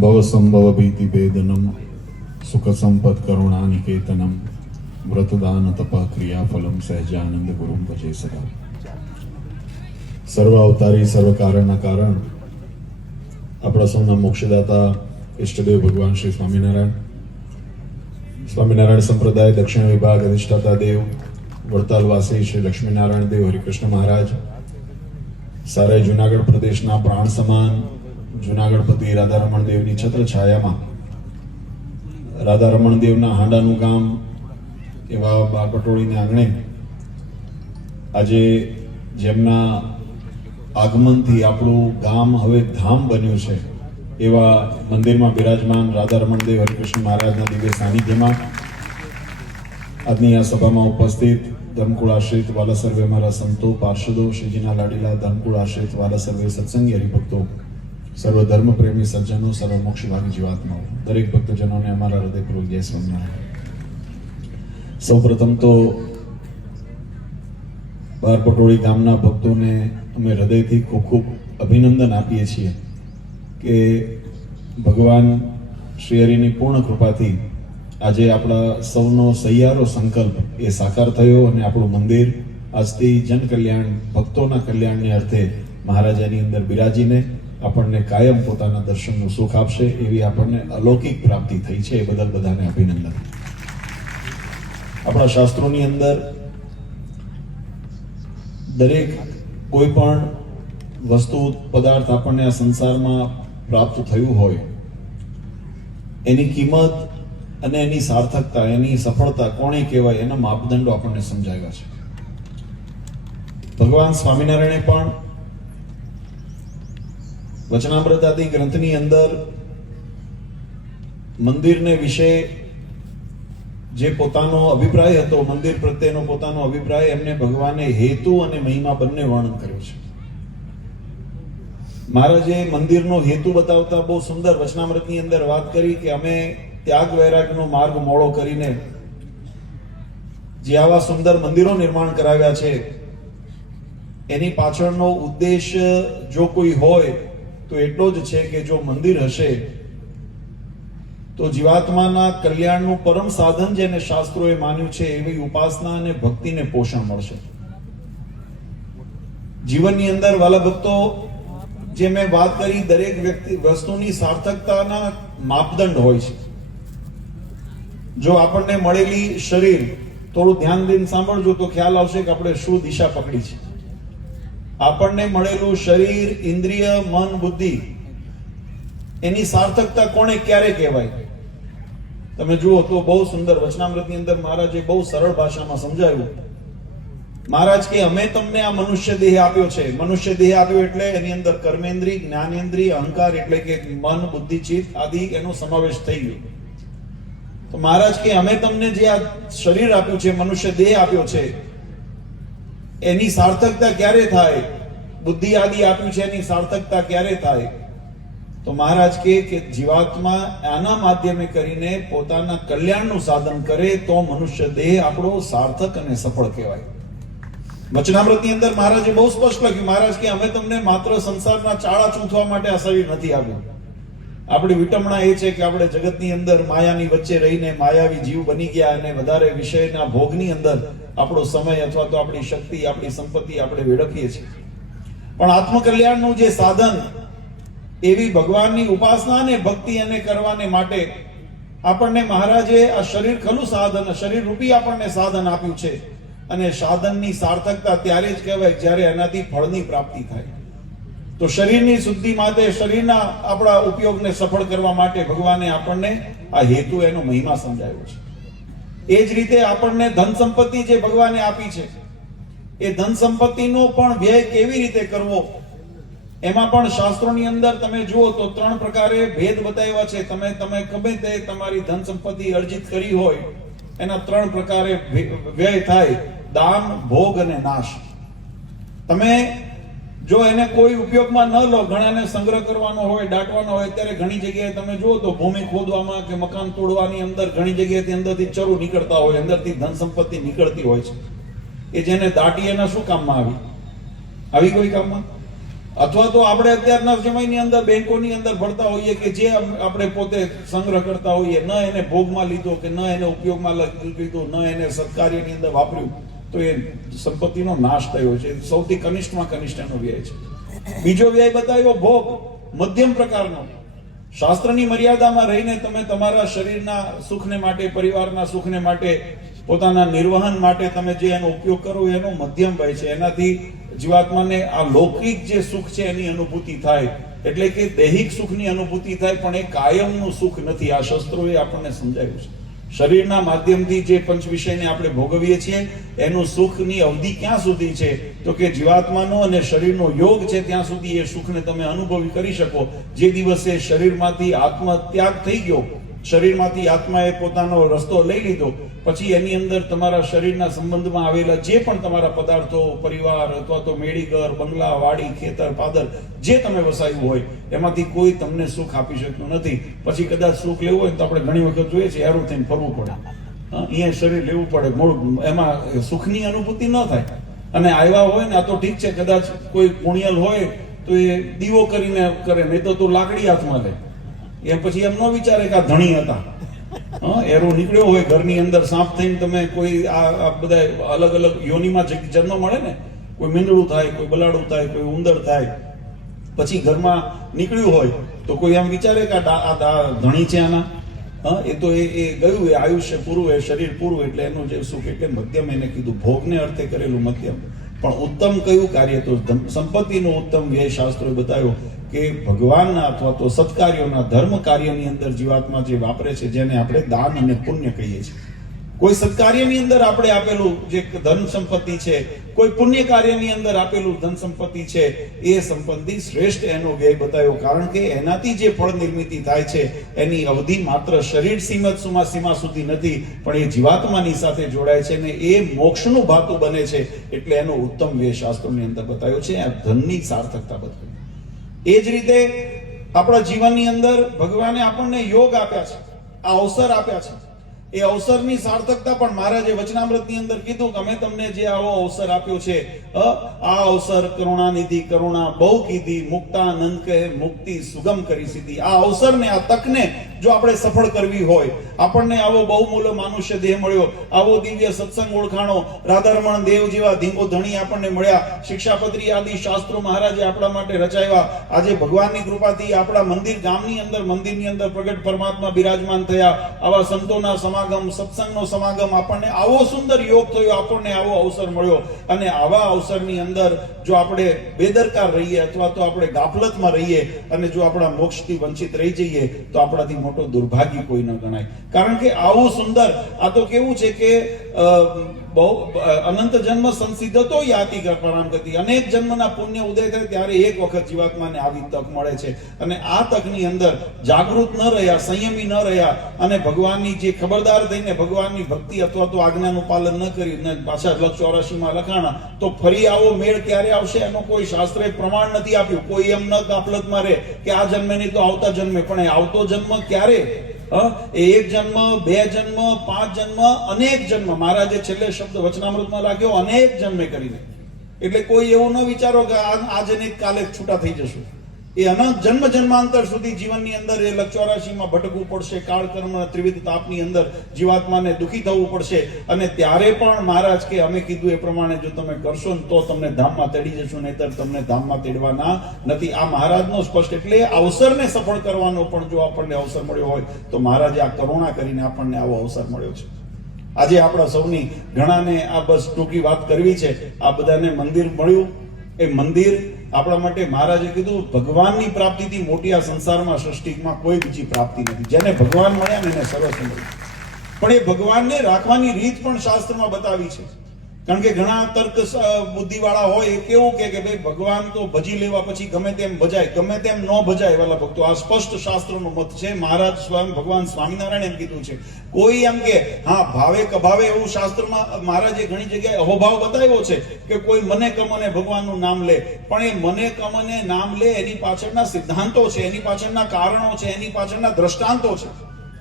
ભવસંભવ ભીતિ ભેદનમ સુખ સંપદ કરુણાનિકેતનમ વ્રતદાન તપ ક્રિયાફલમ સહજાનંદ ગુરુમ ભજે સદા. સર્વ અવતારી સર્વ કારણના કારણ આપણા સૌના મોક્ષદાતા ઈષ્ટદેવ ભગવાન શ્રી સ્વામિનારાયણ સંપ્રદાય દક્ષિણ વિભાગ અધિષ્ઠાતા દેવ વડતાલવાસી શ્રી લક્ષ્મીનારાયણ દેવ હરિકૃષ્ણ મહારાજ, સારા જુનાગઢ પ્રદેશના પ્રાણ સમાન જુનાગઢપતિ રાધારમણ દેવની છત્ર છાયામાં રાધારમણ દેવના હાંડાનું ગામ એવા બારપટોળીના આંગણે આજે જેમના આગમનથી આપણું ગામ હવે ધામ બન્યું છે એવા મંદિરમાં બિરાજમાન રાધારમણ દેવ હરિકૃષ્ણ મહારાજના દિવ્ય સાનિધ્યમાં આજની આ સભામાં ઉપસ્થિત ધર્મકુળ આશ્રિત વાલા સર્વે મારા સંતો પાર્ષદો, શ્રીજીના લાડીલા ધર્મકુળ આશ્રિત વાલા સર્વે સત્સંગી હરિભક્તો, સર્વ ધર્મ પ્રેમી સજ્જનો, સર્વ મોક્ષભાગી જીવાત્માઓ, દરેક ભક્તજનોને અમારા હૃદયપૂર્વક જય સ્વામિનારાયણ. સૌપ્રથમ તો બારપટોળી ગામના ભક્તોને અમે હૃદયથી ખૂબ ખૂબ અભિનંદન આપીએ છીએ કે ભગવાન શ્રી હરિની પૂર્ણ કૃપાથી આજે આપણા સૌનો સહિયારો સંકલ્પ એ સાકાર થયો અને આપણું મંદિર આજથી જન કલ્યાણ, ભક્તોના કલ્યાણને અર્થે મહારાજાની અંદર બિરાજીને આપણને કાયમ પોતાના દર્શનનું સુખ આપશે એવી આપણને અલૌકિક પ્રાપ્તિ થઈ છે. એ બદલ બધાને અભિનંદન. આપણા શાસ્ત્રોની અંદર દરેક કોઈ પણ વસ્તુ પદાર્થ આપણને આ સંસારમાં પ્રાપ્ત થયું હોય એની કિંમત અને એની સાર્થકતા, એની સફળતા કોણે કહેવાય એના માપદંડો આપણને સમજાવ્યા છે. ભગવાન સ્વામિનારાયણે પણ વચનામૃત આદિ ગ્રંથની અંદર મંદિરને વિશે જે પોતાનો અભિપ્રાય હતો, મંદિર પ્રત્યેનો પોતાનો અભિપ્રાય એમને ભગવાને હેતુ અને મહિમા બંને વર્ણન કર્યું છે. મહારાજે મંદિરનો હેતુ બતાવતા બહુ સુંદર વચનામૃતની અંદર વાત કરી કે અમે ત્યાગ વૈરાગનો માર્ગ મોળો કરીને જે આવા સુંદર મંદિરો નિર્માણ કરાવ્યા છે એની પાછળનો ઉદ્દેશ જો કોઈ હોય તો એટલો જ છે કે જો મંદિર હશે તો જીવાત્માના કલ્યાણનું પરમ સાધન જેને શાસ્ત્રોએ માન્યું છે એવી ઉપાસના અને ભક્તિને પોષણ મળશે. જીવનની અંદર વાલા ભક્તો, જે મેં વાત કરી, દરેક વ્યક્તિ વસ્તુની સાર્થકતાના માપદંડ હોય છે. જો આપણને મળેલી શરીર, થોડું ધ્યાન દઈને સાંભળજો તો ખ્યાલ આવશે કે આપણે શું દિશા પકડી છે. આપણને મળેલું શરીર, ઇન્દ્રિય, મન, બુદ્ધિ, એની સાર્થકતા કોને ક્યારે કહેવાય? તમે જુઓ તો બહુ સુંદર વચનામૃતની અંદર મહારાજે બહુ સરળ ભાષામાં સમજાવ્યું. મહારાજ કે અમે તમને આ મનુષ્ય દેહ આપ્યો છે. મનુષ્ય દેહ આપ્યો એટલે એની અંદર કર્મેન્દ્રિય, જ્ઞાનેન્દ્રિય, અહંકાર એટલે કે મન, બુદ્ધિ, ચિત્ત આદિ એનો સમાવેશ થઈ ગયો. તો મહારાજ કે અમે તમને જે આ શરીર આપ્યું છે, મનુષ્ય દેહ આપ્યો છે, એની સાર્થકતા ક્યારે થાય? બુદ્ધિ આદિ આપ્યું છે એની સાર્થકતા ક્યારે થાય? તો મહારાજ કે જીવાત્મા આના માધ્યમે કરીને પોતાના કલ્યાણનું સાધન કરે તો મનુષ્ય દેહ આપણો સાર્થક અને સફળ કહેવાય. વચનામૃતની અંદર મહારાજે બહુ સ્પષ્ટ લખ્યું. મહારાજ કે અમે તમને માત્ર સંસારના ચાળા ચૂંથવા માટે આ શરીર નથી આપ્યું. આપણી વિટમણા એ છે કે આપણે જગતની અંદર માયાની વચ્ચે રહીને માયાવી જીવ બની ગયા અને વધારે વિષયના ભોગની અંદર આપણો સમય અથવા તો આપણી શક્તિ, આપણી સંપત્તિ આપણે વેડફીએ છીએ. પણ આત્મકલ્યાણનું જે સાધન, એવી ભગવાનની ઉપાસના અને ભક્તિ એને કરવાને માટે આપણને મહારાજે આ શરીર ખલું સાધન, શરીર રૂપી આપણને સાધન આપ્યું છે. અને સાધનની સાર્થકતા ત્યારે જ કહેવાય જ્યારે એનાથી ફળની પ્રાપ્તિ થાય. તો શરીરની શુદ્ધિ માટે, શરીરના આપણા ઉપયોગને સફળ કરવા માટે ભગવાને આપણને આ હેતુ, એનો મહિમા સમજાવ્યો છે. એ જ રીતે આપણને ધન સંપત્તિ જે ભગવાને આપી છે, એ ધન સંપત્તિનો પણ વ્યય કેવી રીતે કરવો, એમાં પણ શાસ્ત્રોની અંદર તમે જુઓ તો 3 પ્રકારે ભેદ બતાવ્યા છે. તમે ગમે તે તમારી ધન સંપત્તિ અર્જિત કરી હોય એના 3 પ્રકારે વ્યય થાય: દાન, ભોગ અને નાશ. તમે જો એને કોઈ ઉપયોગમાં ન લો, ઘણાને સંગ્રહ કરવાનો હોય, દાટવાનો હોય, ત્યારે ઘણી જગ્યાએ તમે જુઓ તો ભૂમિ ખોદવામાં કે મકાન તોડવાની અંદર ઘણી જગ્યાએથી અંદરથી ચરુ નીકળતા હોય, અંદરથી ધન સંપત્તિ નીકળતી હોય છે. એ જેને દાટી એના શું કામમાં આવી કોઈ કામમાં? અથવા તો આપણે અત્યારના સમયની અંદર બેંકોની અંદર ભરતા હોઈએ કે જે આપણે પોતે સંગ્રહ કરતા હોઈએ, ન એને ભોગમાં લીધો કે ન એને ઉપયોગમાં લીધો, ન એને સત્કાર્યની અંદર વાપર્યું, તો એ સંપત્તિનો નાશ થયો છે. સૌથી કનિષ્ઠમાં કનિષ્ઠ એનો વ્યય છે. બીજો વ્યય બતાવ્યો ભોગ, મધ્યમ પ્રકારનો. શાસ્ત્રની મર્યાદામાં રહીને તમે તમારા શરીરના સુખને માટે, પરિવારના સુખને માટે, પોતાના નિર્વહન માટે તમે જે એનો ઉપયોગ કરો એનો મધ્યમ હોય છે. એનાથી જીવાત્માને આ લૌકિક જે સુખ છે એની અનુભૂતિ થાય, એટલે કે દૈહિક સુખની અનુભૂતિ થાય, પણ એ કાયમનું સુખ નથી. આ શસ્ત્રોએ આપણને સમજાવ્યું છે. શરીરના માધ્યમથી જે પંચ વિષયને આપણે ભોગવીએ છીએ એનું સુખની અવધિ ક્યાં સુધી છે, તો કે જીવાત્માનો અને શરીરનો યોગ છે ત્યાં સુધી એ સુખને તમે અનુભવી કરી શકો. જે દિવસે શરીરમાંથી આત્મત્યાગ થઈ ગયો, શરીરમાંથી આત્માએ પોતાનો રસ્તો લઈ લીધો, પછી એની અંદર તમારા શરીરના સંબંધમાં આવેલા જે પણ તમારા પદાર્થો, પરિવાર અથવા તો મેડીઘર, બંગલા, વાડી, ખેતર, પાદર જે તમે વસાવ્યું હોય એમાંથી કોઈ તમને સુખ આપી શક્યું નથી. પછી કદાચ સુખ લેવું હોય તો આપણે ઘણી વખત જોઈએ છે એરું થઈને ફરવું પડે, અહીંયા શરીર લેવું પડે, મૂળ એમાં સુખની અનુભૂતિ ન થાય. અને આવ્યા હોય ને આ તો ઠીક છે, કદાચ કોઈ પુણ્યલ હોય તો એ દીવો કરીને કરે, નહીં તો લાકડી હાથમાં લે. એ પછી એમ ન વિચારે કે આ ધણી હતા, એરો નીકળ્યો હોય ઘરની અંદર, સાપ થઈને તમે કોઈ આ બધા અલગ અલગ યોનિમાં જન્મ મળે ને, કોઈ મીંદડું થાય, કોઈ બલાડું થાય, કોઈ ઉંદર થાય, પછી ઘરમાં નીકળ્યું હોય તો કોઈ એમ વિચારે કે આ ધણી છે આના. એ તો એ ગયું, એ આયુષ્ય પૂરું, એ શરીર પૂરું, એટલે એનું જે સુખ એટલે મધ્યમ એને કીધું, ભોગને અર્થે કરેલું મધ્યમ. પણ ઉત્તમ કયું કાર્ય, તો સંપત્તિનું ઉત્તમ વ્યય શાસ્ત્રોએ બતાવ્યો કે ભગવાનના અથવા તો સત્કાર્યોના, ધર્મ કાર્યની અંદર જીવાત્મા જે વાપરે છે, જેને આપણે દાન અને પુણ્ય કહીએ છીએ. કોઈ સત્કાર્યની અંદર આપણે આપેલું જે ધન સંપત્તિ છે, કોઈ પુણ્ય કાર્યની અંદર આપેલું ધન સંપત્તિ છે, એ સંપત્તિ શ્રેષ્ઠ એનો વ્યય બતાવ્યો. કારણ કે એનાથી જે ફળ નિર્મિતિ થાય છે એની અવધિ માત્ર શરીર સીમા સુધી નથી, પણ એ જીવાત્માની સાથે જોડાય છે ને એ મોક્ષનું ભાતું બને છે. એટલે એનો ઉત્તમ વ્યય શાસ્ત્રોની અંદર બતાવ્યો છે. આ ધનની સાર્થકતા બતાવી. એ જ રીતે આપણા જીવનની અંદર ભગવાને આપણને યોગ આપ્યા છે, આ અવસર આપ્યા છે. એ અવસરની સાર્થકતા પણ મહારાજે વચનામૃતની અંદર કીધું કે અમે તમને જે આવો અવસર આપ્યો છે, આ અવસર કરુણાનિધિ કરુણા બહુ કીધી, મુક્તાનંદ કહે મુક્તિ સુગમ કરી સીધી. આ અવસરને, આ તકને જો આપણે સફળ કરવી હોય, આપણને આવો બહુમૂલ્ય માનુષ્ય દેહ મળ્યો, આવો દિવ્ય સત્સંગ ઓળખાણો, રાધારમણ દેવ જેવા ધીંગો ધણી આપણને મળ્યા, શિક્ષાપત્રી આદિ શાસ્ત્રો મહારાજે આપણા માટે રચાવ્યા. આજે ભગવાનની કૃપાથી આપણા મંદિર ગામની અંદર, મંદિરની અંદર પ્રગટ પરમાત્મા બિરાજમાન થયા. આવા સંતોના સમાગમ, સત્સંગનો સમાગમ, આપણને આવો સુંદર યોગ થયો, આપણને આવો અવસર મળ્યો. અને આવા અવસરની અંદર જો આપણે બેદરકાર રહીએ અથવા તો આપણે ગાફલતમાં રહીએ અને જો આપણા મોક્ષથી વંચિત રહી જઈએ તો આપણાથી મોટો દુર્ભાગ્ય કોઈ ન ગણાય. કારણ કે આવું સુંદર, આ તો કેવું છે કે બહુ અનંત જન્મ સંસિદ્ધતો યાતિ પરામ ગતિ, અનેક જન્મના પુણ્ય ઉદય થાય ત્યારે એક વખત જીવાત્માને આવી તક મળે છે. અને આ તકની અંદર જાગૃત ન રહ્યા, સંયમી ન રહ્યા અને ભગવાનની જે ખબરદાર થઈને ભગવાનની ભક્તિ અથવા તો આજ્ઞાનું પાલન ન કર્યું, પાછા 84માં લખાણા, તો ફરી આવો મેળ ક્યારે આવશે એનો કોઈ શાસ્ત્રે પ્રમાણ નથી આપ્યું. કોઈ એમ ન ગાફલતમાં રહે કે આ જન્મે નહીં તો આવતા જન્મે, પણ એ આવતો જન્મ ક્યારે? એક જન્મ, બે જન્મ, 5 જન્મ, અનેક જન્મ. મહારાજે છેલ્લે શબ્દ વચનામૃતમાં લાગ્યો અનેક જન્મે કરીને. એટલે કોઈ એવું ન વિચારો કે આજે નહીં કાલે છૂટા થઈ જશું. એ અનંત જન્મ જન્માંતર સુધી જીવનની અંદર એ 84માં ભટકવું પડશે, કાળ કર્મના ત્રિવિધ તાપની અંદર જીવાત્માને દુઃખી થવું પડશે. અને ત્યારે પણ મહારાજ કે અમે કીધું એ પ્રમાણે જો તમે કરશો ને તો તમને ધામમાં તેડી જશો, નહીતર તમને ધામમાં તેડવાના નથી. આ મહારાજનો સ્પષ્ટ. એટલે અવસરને સફળ કરવાનો પણ જો આપણને અવસર મળ્યો હોય તો મહારાજે આ કરુણા કરીને આપણને આવો અવસર મળ્યો છે. આજે આપણા સૌની ઘણાને આ બસ ટૂંકી વાત કરવી છે. આ બધાને મંદિર મળ્યું. એ મંદિર આપણા માટે મહારાજે કીધું ભગવાનની પ્રાપ્તિથી મોટી આ સંસારમાં, સૃષ્ટિમાં કોઈ બીજી પ્રાપ્તિ નથી. જેને ભગવાન મળ્યા ને એને સર્વસ્વ મળ્યું. પણ એ ભગવાનને રાખવાની રીત પણ શાસ્ત્રમાં બતાવી છે. કારણ કે ઘણા તર્ક બુદ્ધિવાળા હોય એ કેવું કે ભાઈ ભગવાન તો ભજી લેવા પછી ગમે તેમ ભજાય, ગમે તેમ ન ભજાય. વાલા ભક્તો, આ સ્પષ્ટ શાસ્ત્રનો મત છે. મહારાજ સ્વયં ભગવાન સ્વામિનારાયણ એમ કીધું છે. કોઈ એમ કે હા ભાવે કભાવે એવું શાસ્ત્રમાં મહારાજે ઘણી જગ્યાએ અહોભાવ બતાવ્યો છે કે કોઈ મને કમને ભગવાનનું નામ લે. પણ એ મને કમને નામ લે એની પાછળના સિદ્ધાંતો છે, એની પાછળના કારણો છે, એની પાછળના દ્રષ્ટાંતો છે,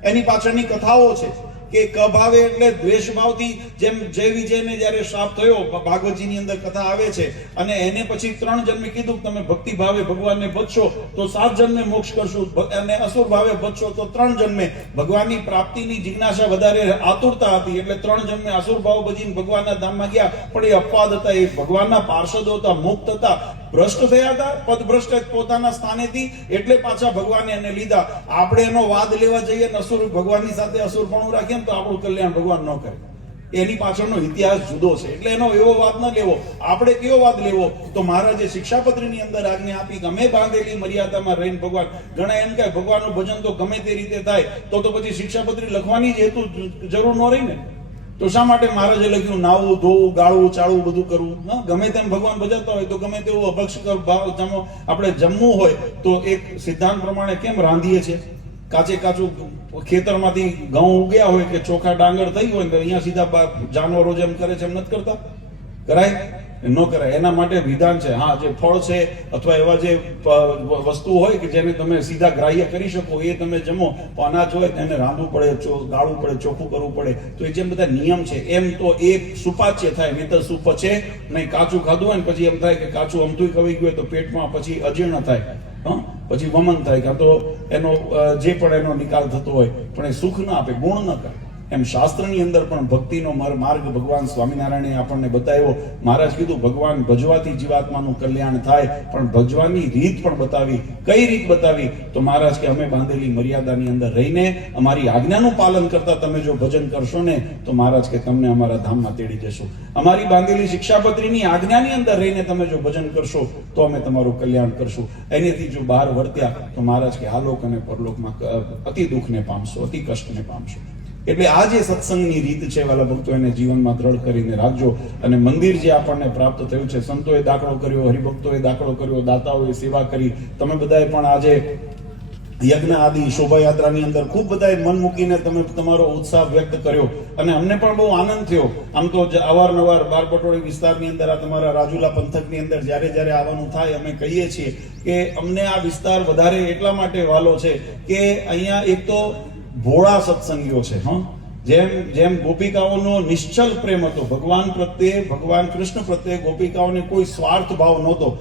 એની પાછળની કથાઓ છે. કે કભ આવે એટલે દ્વેષ ભાવથી, જેમ જય વિજયને જ્યારે શ્રાપ થયો ભાગવતજીની અંદર કથા આવે છે, અને એને પછી 3 જન્મે કીધું કે તમે ભક્તિ ભાવે ભગવાનને ભજશો તો 7 જન્મે મોક્ષ કરશું, અને અસુર ભાવે ભજશો તો 3 જન્મે. ભગવાનની પ્રાપ્તિની જિજ્ઞાસા વધારે આતુરતા હતી એટલે 3 જન્મે અસુર ભાવ ભજીને ભગવાનના ધામમાં ગયા. પણ એ અપવાદ હતા, એ ભગવાનના પાર્ષદો હતા, મુક્ત હતા, ભ્રષ્ટ થયા હતા, પદભ્રષ્ટ પોતાના સ્થાનેથી, એટલે પાછા ભગવાને એને લીધા. આપણે એનો વાદ લેવા જઈએ ને અસુર ભગવાનની સાથે અસુરપણું રાખીએ ને તો આપણું કલ્યાણ ભગવાન ન કરે. એની પાછળનો ઇતિહાસ જુદો છે, એટલે એનો એવો વાદ ન લેવો. આપણે કેવો વાદ લેવો? તો મહારાજે શિક્ષાપત્રીની અંદર આજ્ઞા આપી કે અમે બાંધેલી મર્યાદામાં રહીને ભગવાન. ઘણા એમ કહે ભગવાનનું ભજન તો ગમે તે રીતે થાય, તો પછી શિક્ષાપત્રી લખવાની જ હેતુ જરૂર ન રહી ને. તો શા માટે મહારાજે લખ્યું નાવું, ધોવું, ગાળવું, ચાળવું બધું કરવું? ગમે તેમ ભગવાન ભજાતા હોય તો ગમે તેવું અભક્ષ ભાવ આપણે જમવું હોય તો એક સિદ્ધાંત પ્રમાણે કેમ રાંધીએ છીએ? કાચે કાચું ખેતરમાંથી ઘઉં ઉગ્યા હોય કે ચોખા ડાંગર થઈ હોય તો અહીંયા સીધા જાનવરો જેમ કરે છે એમ નથી કરતા? કરાય? ન કરાય. એના માટે વિધાન છે. હા, જે ફળ છે અથવા એવા જે વસ્તુ હોય કે જેને તમે સીધા ગ્રાહ્ય કરી શકો એ તમે જમો. અનાજ હોય એને રાંધવું પડે, ગાળવું પડે, ચોખ્ખું કરવું પડે. તો એ જેમ બધા નિયમ છે એમ તો એક સુપાચ્ય થાય, નહીં તો સુપચે નહીં. કાચું ખાધું હોય ને પછી એમ થાય કે કાચું અમથું ખવાઈ ગયું તો પેટમાં પછી અજીર્ણ થાય, પછી વમન થાય, કાં તો એનો જે પણ એનો નિકાલ થતો હોય, પણ એ સુખ ના આપે, ગુણ ન કરે. એમ શાસ્ત્રની અંદર પણ ભક્તિનો માર્ગ ભગવાન સ્વામિનારાયણે આપણને બતાવ્યો. મહારાજ કીધું ભગવાન ભજવાથી જીવાત્માનું કલ્યાણ થાય, પણ ભજવાની રીત પણ બતાવી. કઈ રીત બતાવી? તો મહારાજ કે અમે બાંધેલી મર્યાદાની અંદર રહીને અમારી આજ્ઞાનું પાલન કરતા તમે જો ભજન કરશો ને તો મહારાજ કે તમને અમારા ધામમાં તેડી જશો. અમારી બાંધેલી શિક્ષાપત્રીની આજ્ઞાની અંદર રહીને તમે જો ભજન કરશો તો અમે તમારું કલ્યાણ કરશું. એનેથી જો બહાર વર્ત્યા તો મહારાજ કે આલોક અને પરલોકમાં અતિ દુઃખને પામશો, અતિ કષ્ટને પામશો. એટલે આ જે સત્સંગની રીત છે વાલા ભક્તો, એને જીવનમાં દ્રઢ કરીને રાખજો. અને મંદિર જે આપણને પ્રાપ્ત થયું છે, સંતોએ દાખલો કર્યો, હરિભક્તોએ દાખલો કર્યો, દાતાઓએ સેવા કરી, તમે બધાએ પણ આજે યજ્ઞ આદિ શોભાયાત્રાની અંદર ખૂબ બધાએ મન મૂકીને તમે તમારો ઉત્સાહ વ્યક્ત કર્યો, અને અમને પણ બહુ આનંદ થયો. આમ તો અવારનવાર બારપટોળી વિસ્તારની અંદર, આ તમારા રાજુલા પંથકની અંદર જ્યારે જ્યારે આવવાનું થાય અમે કહીએ છીએ કે અમને આ વિસ્તાર વધારે એટલા માટે વાલો છે કે અહીંયા એક તો ભોળા સત્સંગીઓ છે. જેમ જેમ ગોપિકાઓનો નિશ્ચલ પ્રેમ હતો ભગવાન પ્રત્યે, ભગવાન કૃષ્ણ પ્રત્યે ગોપિકાઓને કોઈ સ્વાર્થ ભાવ નહોતો.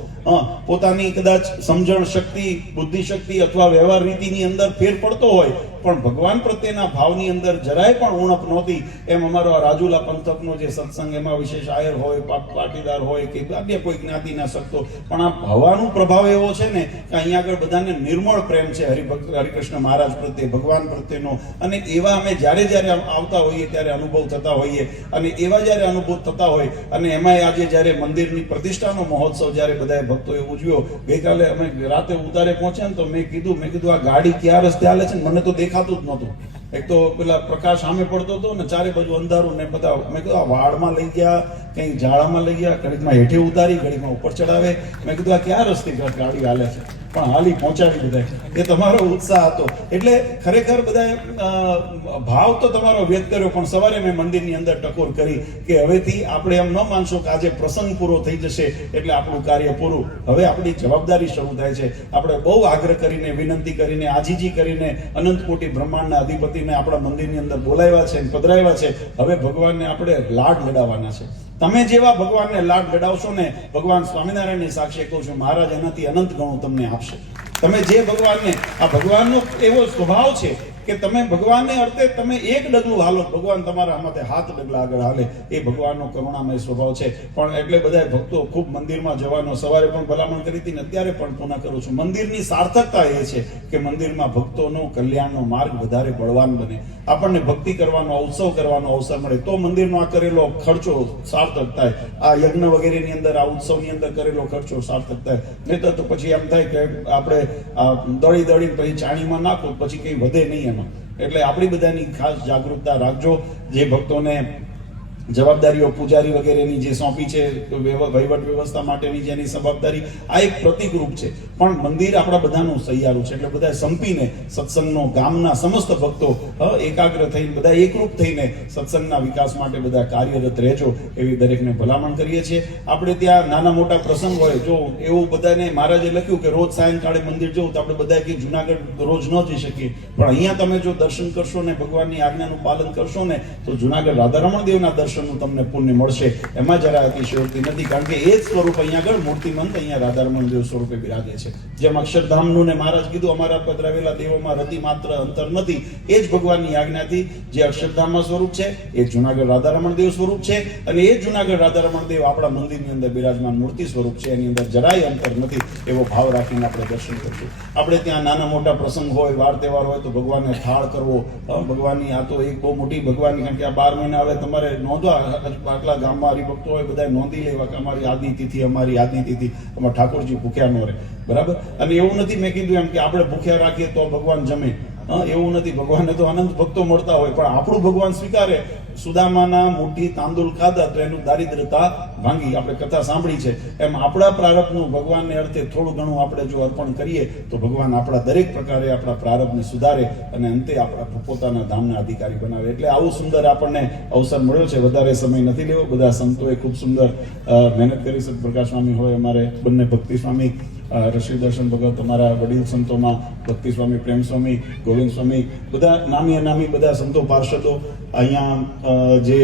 પોતાની કદાચ સમજણ શક્તિ, બુદ્ધિ શક્તિ અથવા વ્યવહાર રીતિની અંદર ફેર પડતો હોય, પણ ભગવાન પ્રત્યેના ભાવની અંદર જરાય પણ ઉણપ નહોતી. એમ અમારો આ રાજુલા પંથકનો જે સત્સંગ, એમાં વિશેષ આયર હોય, પાટીદાર હોય કે અન્ય કોઈ જ્ઞાતિના સંતો, પણ આ ભવાનો પ્રભાવ એવો છે ને કે અહીંયા આગળ બધાને નિર્મળ પ્રેમ છે હરિભક્ત હરિકૃષ્ણ મહારાજ પ્રત્યે, ભગવાન પ્રત્યેનો. અને એવા અમે જ્યારે જ્યારે આવતા હોઈએ ત્યારે અનુભવ થતા હોઈએ, અને એવા જ્યારે અનુભવ થતા હોય, અને એમાં આજે જ્યારે મંદિરની પ્રતિષ્ઠાનો મહોત્સવ જ્યારે બધા ભક્તોએ ઉજવ્યો, ગઈકાલે અમે રાતે ઉતારે પહોંચ્યા ને તો મેં કીધું આ ગાડી ક્યાં રસ્તે હાલે છે ને મને તો દેખાતું જ નહોતું. એક તો પેલા પ્રકાશ સામે પડતો હતો ને ચારે બાજુ અંધારું ને બધા. મેં કીધું આ વાડમાં લઈ ગયા, કઈ ઝાડામાં લઈ ગયા, ઘડીકમાં હેઠે ઉતારી, ઘડીકમાં ઉપર ચડાવે. મેં કીધું આ ક્યાં રસ્તે ગાડી હાલે છે, પણ હાલી પહોંચાડી બધા. એ તમારો ઉત્સાહ હતો. એટલે ખરેખર બધા ભાવ તો તમારો વ્યક્ત કર્યો, પણ સવારે મેં મંદિરની અંદર ટકોર કરી કે હવેથી આપણે એમ ન માનશો કે આજે પ્રસંગ પૂરો થઈ જશે એટલે આપણું કાર્ય પૂરું. હવે આપણી જવાબદારી શરૂ થાય છે. આપણે બહુ આગ્રહ કરીને, વિનંતી કરીને, આજીજી કરીને અનંત કોટી બ્રહ્માંડના અધિપતિને આપણા મંદિરની અંદર બોલાવ્યા છે, પધરાવ્યા છે. હવે ભગવાનને આપણે લાડ લડાવવાના છે. તમે જેવા ભગવાનને લાડ લડાવશો ને, ભગવાન સ્વામિનારાયણની સાક્ષી કહું છું, મહારાજ એનાથી અનંત ગણું તમને આપશે. તમે જે ભગવાનને, આ ભગવાનનો એવો સ્વભાવ છે કે તમે ભગવાનને અર્થે તમે એક ડગલું હાલો, ભગવાન તમારા માટે હાથ ડગલા આગળ હાલે. એ ભગવાનનો કરુણામય સ્વભાવ છે. પણ એટલે બધા ભક્તો ખૂબ મંદિરમાં જવાનો સવારે પણ ભલામણ કરી હતી ને અત્યારે પણ પુનઃ કરું છું. મંદિરની સાર્થકતા એ છે કે મંદિરમાં ભક્તોનો કલ્યાણનો માર્ગ વધારે બળવાન બને. આપણને ભક્તિ કરવાનો, ઉત્સવ કરવાનો અવસર મળે તો મંદિરનો આ કરેલો ખર્ચો સાર્થક થાય. આ યજ્ઞ વગેરેની અંદર, આ ઉત્સવની અંદર કરેલો ખર્ચો સાર્થક થાય. નહીં તો પછી એમ થાય કે આપણે દળી દળી પછી ચાણીમાં નાખો પછી કંઈ વધે નહીં એમાં. એટલે આપણી બધાની ખાસ જાગૃતતા રાખજો. જે ભક્તોને જવાબદારીઓ પૂજારી વગેરેની જે સોંપી છે વહીવટ વ્યવસ્થા માટેની જેની જવાબદારી, આ એક પ્રતિકરૂપ છે. પણ મંદિર આપણા બધાનું સહિયારું છે, એટલે બધા સંપીને સત્સંગનો ગામના સમસ્ત ભક્તો એકાગ્ર થઈને બધા એકરૂપ થઈને સત્સંગના વિકાસ માટે બધા કાર્યરત રહેજો એવી દરેકને ભલામણ કરીએ છીએ. આપણે ત્યાં નાના મોટા પ્રસંગ હોય, જો એવું બધાને મહારાજે લખ્યું કે રોજ સાયંકાળે મંદિર જવું, તો આપણે બધા કે જુનાગઢ રોજ ન જઈ શકીએ, પણ અહીંયા તમે જો દર્શન કરશો ને ભગવાનની આજ્ઞાનું પાલન કરશો ને તો જુનાગઢ રાધારમણ દેવના દર્શનનું તમને પુણ્ય મળશે. એમાં જરા અતિશયોક્તિ નથી, કારણ કે એ જ સ્વરૂપ અહીંયા આગળ મૂર્તિમંત અહીંયા રાધારમણ દેવ સ્વરૂપે બિરાજે છે. જેમ અક્ષરધામનું ને મહારાજ કીધું અમારા પધરાવેલા દેવોમાં રતિ માત્ર અંતર નથી, એ જ ભગવાનની આજ્ઞાથી જે અક્ષરધામમાં સ્વરૂપ છે એ જુનાગઢ રાધારમણ દેવ સ્વરૂપ છે, અને એ જુનાગઢ રાધારમણ દેવ આપણા મંદિરની અંદર બિરાજમાન મૂર્તિ સ્વરૂપ છે, એની અંદર જરાય અંતર નથી. એવો ભાવ રાખીને આપણે દર્શન કરશું. આપણે ત્યાં નાના મોટા પ્રસંગ હોય, વાર તહેવાર હોય તો ભગવાનને થાળ કરવો, ભગવાનની આ તો એક બહુ મોટી ભગવાનની, કારણ કે આ 12 મહિના હવે તમારે નોંધવા, આટલા ગામમાં હરિભક્તો હોય બધા નોંધી લેવા કે અમારી આજની તિથિ, અમારી આજની તિથિ, અમારા ઠાકોરજી ભૂખ્યા ન રહે, બરાબર. અને એવું નથી મેં કીધું એમ કે આપણે ભૂખ્યા રાખીએ તો ભગવાન જમે, એવું નથી. ભગવાનને તો અનંત ભક્તો મળતા હોય, પણ આપણું ભગવાન સ્વીકારે. સુદામાના મુઠ્ઠી તાંદુલ ખાધા તો એનું દારિદ્રતા ભાંગી, આપણે કથા સાંભળી છે. એમ આપણા પ્રારબ્ધનું ભગવાનને અર્થે થોડું ઘણું આપણે જો અર્પણ કરીએ તો ભગવાન આપણા દરેક પ્રકારે આપણા પ્રારબ્ધને સુધારે અને અંતે આપણા પોતાના ધામના અધિકારી બનાવે. એટલે આવું સુંદર આપણને અવસર મળ્યો છે. વધારે સમય નથી લેવો. બધા સંતોએ ખૂબ સુંદર મહેનત કરી. સતપ્રકાશ સ્વામી હોય, અમારે બંને ભક્તિ સ્વામી ઋષિ દર્શન ભગત, અમારા વડીલ સંતોમાં ભક્તિ સ્વામી, પ્રેમ સ્વામી, ગોવિંદ સ્વામી, બધા નામી અનામી બધા સંતો પાર્ષદો, અહીંયા જે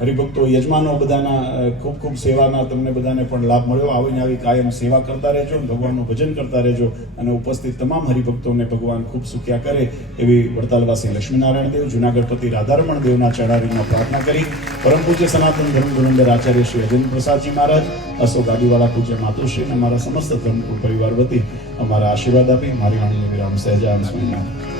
હરિભક્તો યજમાનો, બધાના ખૂબ ખૂબ સેવાના તમને બધાને પણ લાભ મળ્યો. આવીને આવી કાયમ સેવા કરતા રહેજો, ભગવાનનું ભજન કરતા રહેજો, અને ઉપસ્થિત તમામ હરિભક્તોને ભગવાન ખૂબ સુખ્યા કરે એવી વડતાલવાસી લક્ષ્મીનારાયણ દેવ, જુનાગઢપતિ રાધારમણ દેવના ચરણારીમાં પ્રાર્થના કરી પરમ પૂજ્ય સનાતન ધર્મ ધુરંધર આચાર્ય શ્રી અજેન્દ્ર પ્રસાદજી મહારાજ, અશોક ગાદીવાળા પૂજ્ય માતુશ્રી અને અમારા સમસ્ત ધર્મકુળ પરિવાર વતી અમારા આશીર્વાદ આપી મારી વાણીને વિરામ સહેજાન સ્વામિનારાયણ.